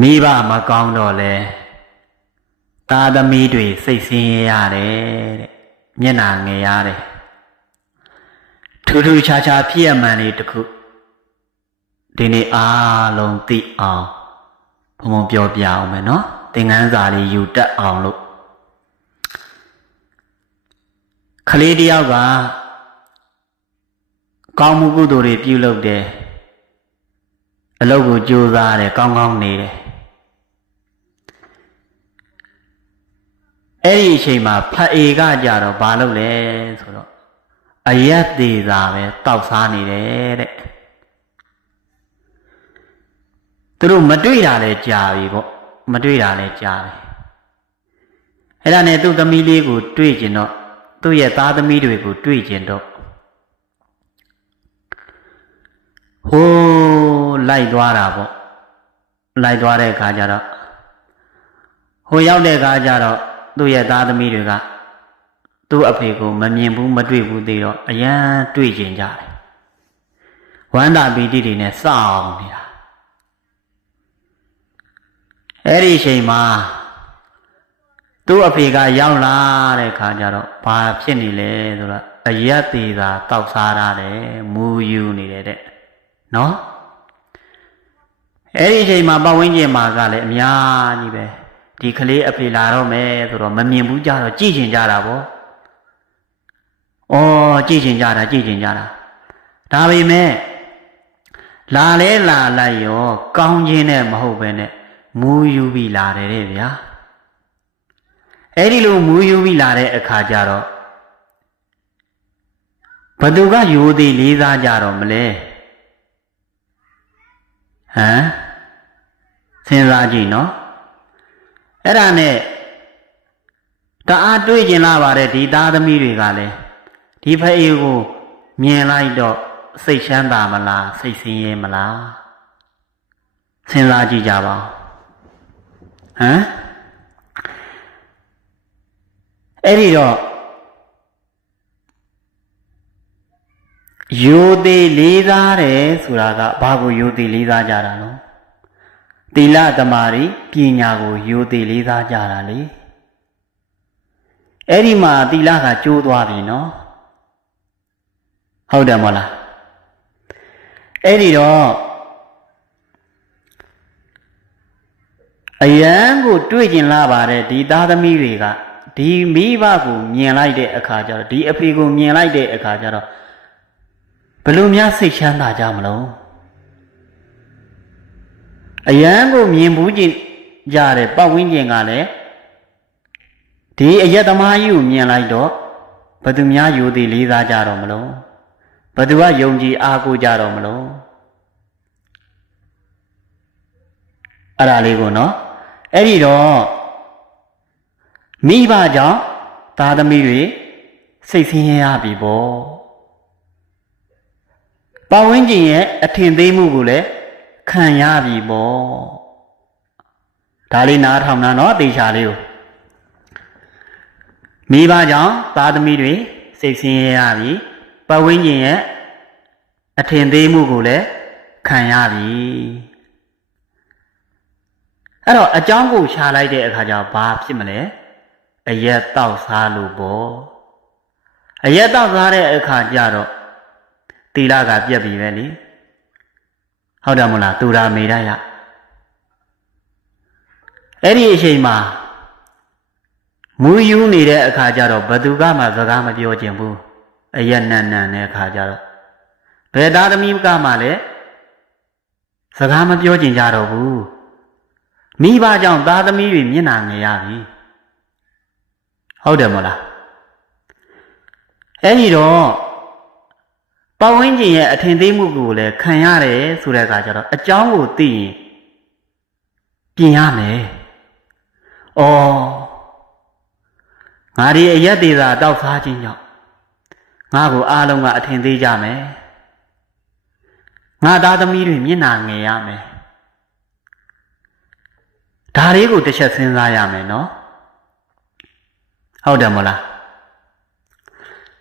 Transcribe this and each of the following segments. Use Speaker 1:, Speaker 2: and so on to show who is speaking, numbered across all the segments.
Speaker 1: မိဘမကောင်းတော့လဲသားသမီးတွေစိတ်ဆင်းရဲရတယ်တဲ့မျက်နာငယ်ရတယ်ထူးထူးခြားခြားဖြစ်ရမှန်လေးတစ်ခုဒီနေ့အားလုံးသိအောင်ဘုံဘုံပြောပြအောင်မယ်နော်သင်ခန်းစာလေးယူတတ်အောင်လို့ကလေးတယောက်ကကောင်းမှုကုသိုလ်တွေပြုလုပ်တယ်အလုပ်ကိုကြိုးစားတယ်ကောင်းကောင်းနေတယ် အဲ့ဒီအချိန်မှာဖတ်အေကကြတော့ဘာလုပ်လဲဆိုတော့အယက်သေးသာပဲတောက်စားနေတယ်တဲ့သူတို့မတွေ့တာလဲကြာပြီပေါ့မတွေ့တာလဲကြာပြီအဲ့ဒါနဲ့သူ့သမီးလေးကို တွေ့ကျင်တော့သူ့ရဲ့သားသမီးတွေကို တွေ့ကျင်တော့ဟိုးလိုက်သွားတာပေါ့လိုက်သွားတဲ့အခါကျတော့ဟိုရောက်တဲ့အခါကျတော့ သူ့ရဲ့သားသမီးတွေကသူ့အဖေကိုမမြင်ဘူးမတွေ့ဘူးသေးတော့အရန်တွေ့ကျင်ကြတယ်ဝန္တာပီတိတွေနဲ့စောင့်နေတာအဲ့ဒီအချိန်မှာသူ့အဖေကရောက်လာတဲ့ခါကျတော့ဘာဖြစ်နေလဲဆိုတော့အရက်သေးတာတောက်စားရတယ်မူယူနေတယ်တဲ့နော်အဲ့ဒီအချိန်မှာပတ်ဝန်းကျင်မှာကလည်းအများကြီးပဲ ဒီကလေးအဖေလာတော့မယ်ဆိုတော့မမြင်ဘူးကြတော့ကြည့်ချင်ကြတာဗောဩကြည့်ချင်ကြတာကြည့်ချင်ကြတာဒါပေမဲ့လာလဲလာလိုက်ရောကောင်းခြင်းနဲ့မဟုတ်ပဲနဲ့မူယူပြီးလာတယ်တဲ့ဗျာအဲ့ဒီလိုမူယူပြီးလာတဲ့အခါကျတော့ဘသူကယူသည်လေးစားကြတော့မလဲဟမ်စဉ်းစားကြည့်နော် အဲ့ဒါနဲ့တအားတွေးကျင်လာပါတယ်ဒီသားသမီးတွေကလည်းဒီဖအေးကိုမြင်လိုက်တော့စိတ်ချမ်းသာမလားစိတ်ဆင်းရဲမလားစဉ်းစားကြည့်ကြပါဦးဟမ်အဲ့ဒီတော့ယိုသေးလေးစားတယ်ဆိုတာကဘာကိုယိုသေးလေးစားကြတာနော် သီလသမာဓိပညာကိုယိုသေးလေးစားကြတာလေအဲ့ဒီမှာသီလကကျိုးသွားပြီနော်ဟုတ်တယ်မဟုတ်လားအဲ့ဒီတော့အယံကိုတွေ့ကျင်လာပါတယ်ဒီသားသမီးတွေကဒီမိဘကိုမြင်လိုက်တဲ့အခါကျတော့ဒီအဖေကိုမြင်လိုက်တဲ့အခါကျတော့ဘယ်လိုများစိတ်ချမ်းသာကြမလို့ အယံကိုမြင်ဘူးကြည့်ကြတဲ့ပတ်ဝန်းကျင်ကလည်းဒီအယက်သမားကြီးကိုမြင်လိုက်တော့ဘသူများယူသည်လေးစားကြတော့မလို့ဘသူကယုံကြည်အားကိုးကြတော့မလို့အဲ့ဒါလေးကိုနော်အဲ့ဒီတော့မိဘကြောင့်သားသမီးတွေစိတ်ဆင်းရဲရပြီပေါ့ပတ်ဝန်းကျင်ရဲ့အထင်သေးမှုကိုလည်း ခံရပြီပေါ့ဒါလေးနားထောင်တာနော်တေချာလေးကိုမိဘကြောင့်သားသမီးတွေစိတ်ဆင်းရဲရပြီပတ်ဝန်းကျင်ရဲ့အထင်သေးမှုကိုလည်းခံရပြီအဲ့တော့အကြောင်းကိုရှာလိုက်တဲ့အခါကျတော့ဘာဖြစ်မလဲအရက်တောက်စားလို့ပေါ့အရက်တောက်စားတဲ့အခါကျတော့တီလာကပြက်ပြီပဲလေ ဟုတ်တယ်မလားသူရာမေရရအဲ့ဒီအချိန်မှာမူးယူနေတဲ့အခါကျတော့ဘသူကမှစကားမပြောချင်ဘူးအရက်နန်နန်တဲ့အခါကျတော့ဘယ်သားသမီးကမှလည်းစကားမပြောချင်ကြတော့ဘူးမိဘကြောင့်သားသမီးတွေမျက်နှာငယ်ရပြီဟုတ်တယ်မလားအဲ့ဒီတော့ ပတ်ဝန်းကျင်ရဲ့အထင်သေးမှုကိုလည်းခံရတယ်ဆိုတဲ့အခါကျတော့အကြောင်းကိုသိရင်ပြင်ရမယ်။အော်ငါဒီအရက်သေးတာတောက်စားခြင်းကြောင့်ငါ့ကိုအားလုံးကအထင်သေးကြမယ်။ငါသားသမီးတွေမျက်နှာငယ်ရမယ်။ဒါလေးကိုတစ်ချက်စဉ်းစားရမယ်နော်။ဟုတ်တယ်မလား။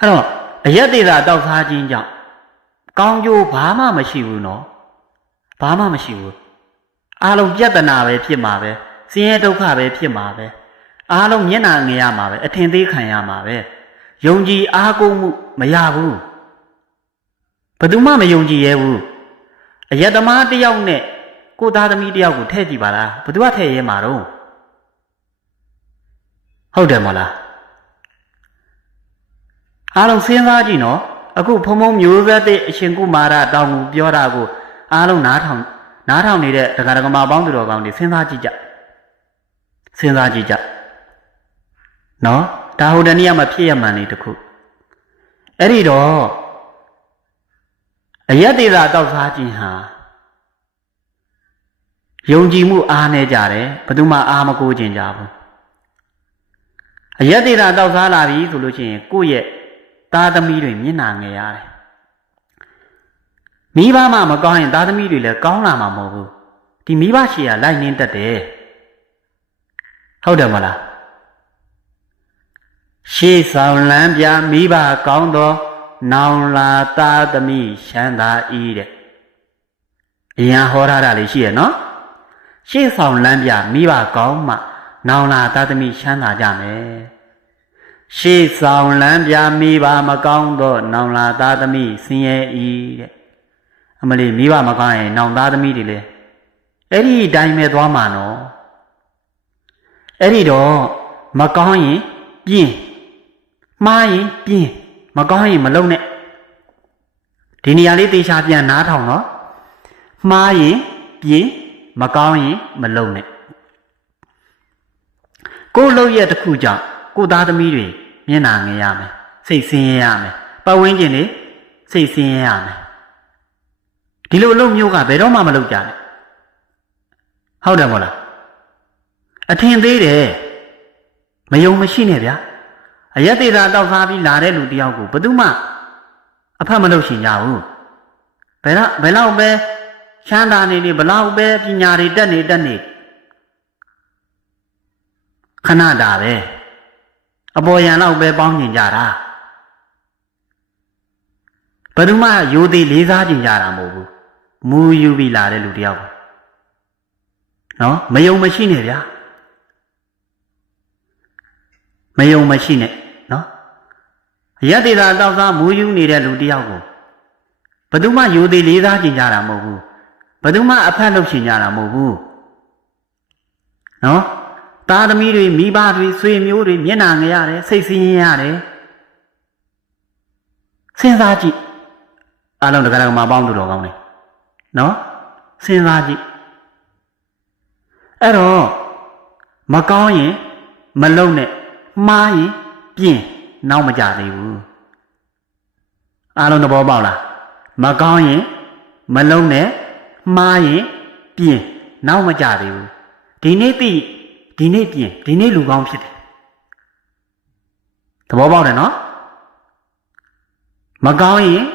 Speaker 1: အဲ့တော့အရက်သေးတာတောက်စားခြင်းကြောင့် ကောင်းကျိုးဘာမှမရှိဘူးနော်ဘာမှမရှိဘူးအားလုံးပြဿနာပဲဖြစ်မှာပဲဆင်းရဲဒုက္ခပဲဖြစ်မှာပဲအားလုံးမျက်နှာငယ်ရမှာပဲအထင်သေးခံရမှာပဲယုံကြည်အားကိုးမှုမရဘူးဘယ်သူမှမယုံကြည်ရဲဘူးအယက်သမားတစ်ယောက်နဲ့ကိုသားသမီးတစ်ယောက်ကိုထည့်ကြည့်ပါလားဘယ်သူကထည့်ရဲမှာတော့ဟုတ်တယ်မဟုတ်လားအားလုံးစဉ်းစားကြည့်နော် အခုဖုံဖုံမျိုးဆက်တဲ့အရှင်ကုမာရတောင်ကိုပြောတာကိုအားလုံးနားထောင်နားထောင်နေတဲ့ဒကာဒကမာပေါင်းသူတော်ကောင်းတွေစဉ်းစားကြည့်ကြစဉ်းစားကြည့်ကြနော်ဒါဟိုတနည်းကမှဖြစ်ရမှန်နေတခုအဲ့ဒီတော့အယက်သေးတာတောက်စားခြင်းဟာယုံကြည်မှုအားနေကြတယ်ဘယ်သူမှအားမကိုးခြင်းကြဘူးအယက်သေးတာတောက်စားလာပြီဆိုလို့ရှိရင်ကိုယ့်ရဲ့ သားသမီးတွေမျက်နှာငယ်ရတယ်မိဘမှမကောင်းရင်သားသမီးတွေလည်းကောင်းလာမှာမဟုတ်ဘူးဒီမိဘရှေ့ကလိုက်နှင်းတတ်တယ်ဟုတ်တယ်မလားရှေ့ဆောင်လန်းပြမိဘကောင်းသောနောင်လာသားသမီးရှမ်းသာဤတဲ့အရန်ဟောထားတာလေးရှိရနော်ရှေ့ဆောင်လန်းပြမိဘကောင်းမှ နောင်လာသားသမီးရှမ်းသာကြမယ် ရှေ့ဆောင်လန်းပြမိဘမကောင်းသော နောင်လာသားသမီးဆင်းရဲဤတဲ့အမလီမိဘမကောင်းရင်နောင်သားသမီးတွေလေအဲ့ဒီအတိုင်းပဲသွားမှာနော်အဲ့ဒီတော့မကောင်းရင်ပြင်းမှားရင်ပြင်းမကောင်းရင်မလုံနဲ့ဒီနေရာလေးသေချာပြန်နားထောင်နော်မှားရင်ပြင်းမကောင်းရင်မလုံနဲ့ကိုယ်လုံရဲ့တစ်ခုကြောင့် ကိုသားသမီးတွေမျက်နာငယ်ရမယ်စိတ်ဆင်းရဲရမယ်ပတ်ဝန်းကျင်တွေစိတ်ဆင်းရဲရမယ်ဒီလိုအလုပ်မျိုးကဘယ်တော့မှမလုပ်ကြနဲ့ဟုတ်တယ်မို့လားအထင်သေးတယ်မယုံမရှိနဲ့ဗျာအယက်သေးတာတောက်စားပြီးလာတဲ့လူတယောက်ကိုဘယ်သူမှအဖတ်မလုပ်ရှင်ကြဘူးဘယ်တော့ဘယ်တော့ပဲချမ်းသာနေနေဘလောက်ပဲပညာတွေတက်နေတက်နေခဏတာပဲ အပေါ်ယံတော့ပဲပေါင်းကျင်ကြတာဘယ်သူမှရိုသေလေးစားကျင်ကြတာမဟုတ်ဘူးမူယူပြီးလာတဲ့လူတယောက်ကိုနော်မယုံမရှိနဲ့ဗျာမယုံမရှိနဲ့နော်ရက်သေးတာတောက်စားမူယူနေတဲ့လူတယောက်ကိုဘယ်သူမှယူသေးလေးစားကျင်ကြတာမဟုတ်ဘူးဘယ်သူမှအဖက်လုပ်ချင်ကြတာမဟုတ်ဘူးနော် သားသမီးတွေမိဘတွေဆွေမျိုးတွေမျက်နှာငရရတယ်စိတ်ဆင်းရဲရတယ်စဉ်းစားကြည့်အားလုံးတက္ကရာမှာပေါင်းသူတော်ကောင်းတယ်နော်စဉ်းစားကြည့်အဲ့တော့မကောင်းရင်မလုံနဲ့မှားရင်ပြင်းနောက်မကြသေးဘူးအားလုံးသဘောပေါက်လားမကောင်းရင်မလုံနဲ့မှားရင်ပြင်းနောက်မကြသေးဘူးဒီနေ့သိ ဒီနေ့ပြင်းဒီနေ့လူကောင်းဖြစ်တယ်သဘောပေါက်တယ်နော်မကောင်းရင်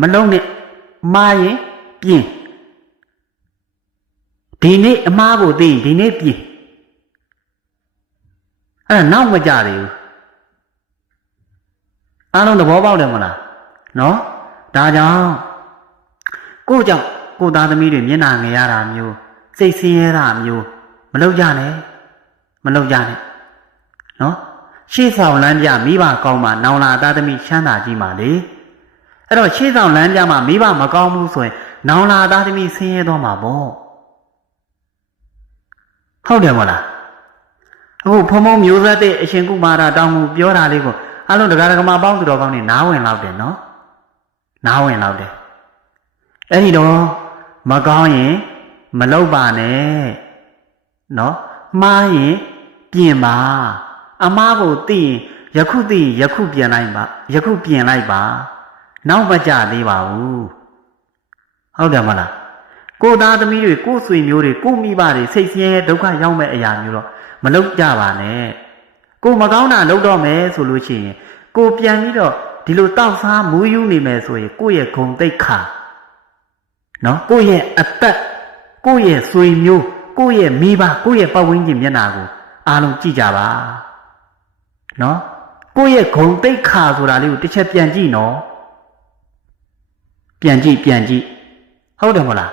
Speaker 1: မလုံနဲ့မှားရင်ပြင်းဒီနေ့အမားကိုသိရင်ဒီနေ့ပြင်းအဲ့ဒါနောက်မကြသေးဘူးအားလုံးသဘောပေါက်တယ်မလားနော်ဒါကြောင့်ကိုကြောင့်ကိုသားသမီးတွေမျက်နှာငယ်ရတာမျိုးစိတ်ဆင်းရဲတာမျိုးမလုပ်ကြနဲ့ မလုပ်ကြနဲ့နော်ရှေ့ဆောင်လမ်းပြမိဘကောင်းမှနောင်လာသားသမီးချမ်းသာကြီးမှလေအဲ့တော့ရှေ့ဆောင်လမ်းပြမှာမိဘမကောင်းဘူးဆိုရင်နောင်လာသားသမီးဆင်းရဲသွားမှာပေါ့ဟုတ်တယ်မလားအခုဖုံဖုံမျိုးဆက်တဲ့အရှင်ကုမာရတောင်းမှုပြောတာလေးကိုအလုံးတရားဓမ္မပေါင်းသူတော်ကောင်းနေနားဝင်လောက်တယ်နော်နားဝင်လောက်တယ်အဲ့ဒီတော့မကောင်းရင်မလုပ်ပါနဲ့နော်မှားရင် ပြင်ပါအမားကိုသိရင်ယခုသိရင်ယခုပြင်လိုက်ပါယခုပြင်လိုက်ပါနောက်မကြသေးပါဘူးဟုတ်တယ်မလားကိုသားသမီးတွေကိုဆွေမျိုးတွေကိုမိဘတွေစိတ်ဆင်းရဲဒုက္ခရောက်မဲ့အရာမျိုးတော့မလုပ်ကြပါနဲ့ကိုမကောင်းတာလုပ်တော့မယ်ဆိုလို့ရှိရင်ကိုပြန်ပြီးတော့ဒီလိုတောက်စားမူးယူနေမယ်ဆိုရင်ကိုယ့်ရဲ့ဂုံတိတ်ခါနော်ကိုယ့်ရဲ့အသက်ကိုယ့်ရဲ့ဆွေမျိုးကိုယ့်ရဲ့မိဘကိုယ့်ရဲ့ပတ်ဝန်းကျင်မျက်နှာကို အားလုံးကြည့်ကြပါနော်ကိုယ့်ရဲ့ဂုံတိတ်ခါဆိုတာလေးကိုတစ်ချက်ပြန်ကြည့်နော်ပြန်ကြည့်ပြန်ကြည့်ဟုတ်တယ်မဟုတ်လား